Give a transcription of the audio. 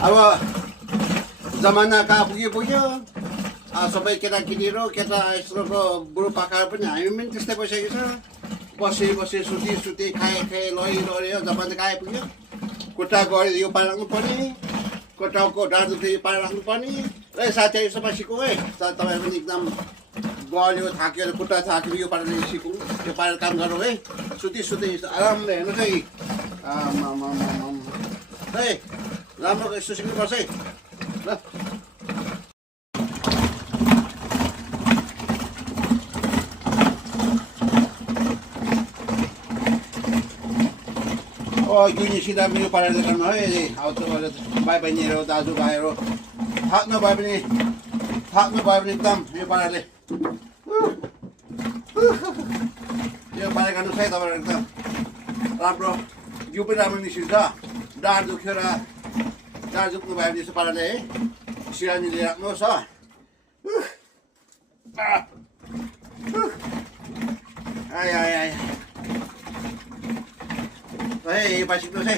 अब जमाना कहाँ पुग्यो सबै केटाकेटीहरू केटा यत्रोको बुढोपाकाहरू पनि हामी पनि त्यस्तै भइसकेको छ बसी सुती खाए लयो जमाना कहाँ आइपुग्यो खुट्टा गऱ्यो यो पार राख्नु पर्ने खुट्टाको ढाड दुख्यो यो पार राख्नु पर्ने ए साथीहरू यसो सिकौँ है तपाईँहरू पनि एकदम गल्यो थाक्यो खुट्टा थाक्यो यो पाराले सिकौँ त्यो पारेर काम गरौँ है सुती आरामले हेर्नुहोस् है है राम्रो यस्तो सिक्नुपर्छ है ल युनि सिधा पनि पारेर देखाउनु है अब तपाईँहरू भाइ बहिनीहरू दाजुभाइहरू थाक्नु भयो भने एकदम यो पाराले यो पारा गर्नुहोस् है तपाईँहरू एकदम राम्रो जिउ पनि राम्रो निस्किन्छ ढाड दुख्यो र ढाड दुख्नु भयो भने यस्तो पाराले है सिरानीले राख्नुहोस् है यो पारा सिक्नुहोस् है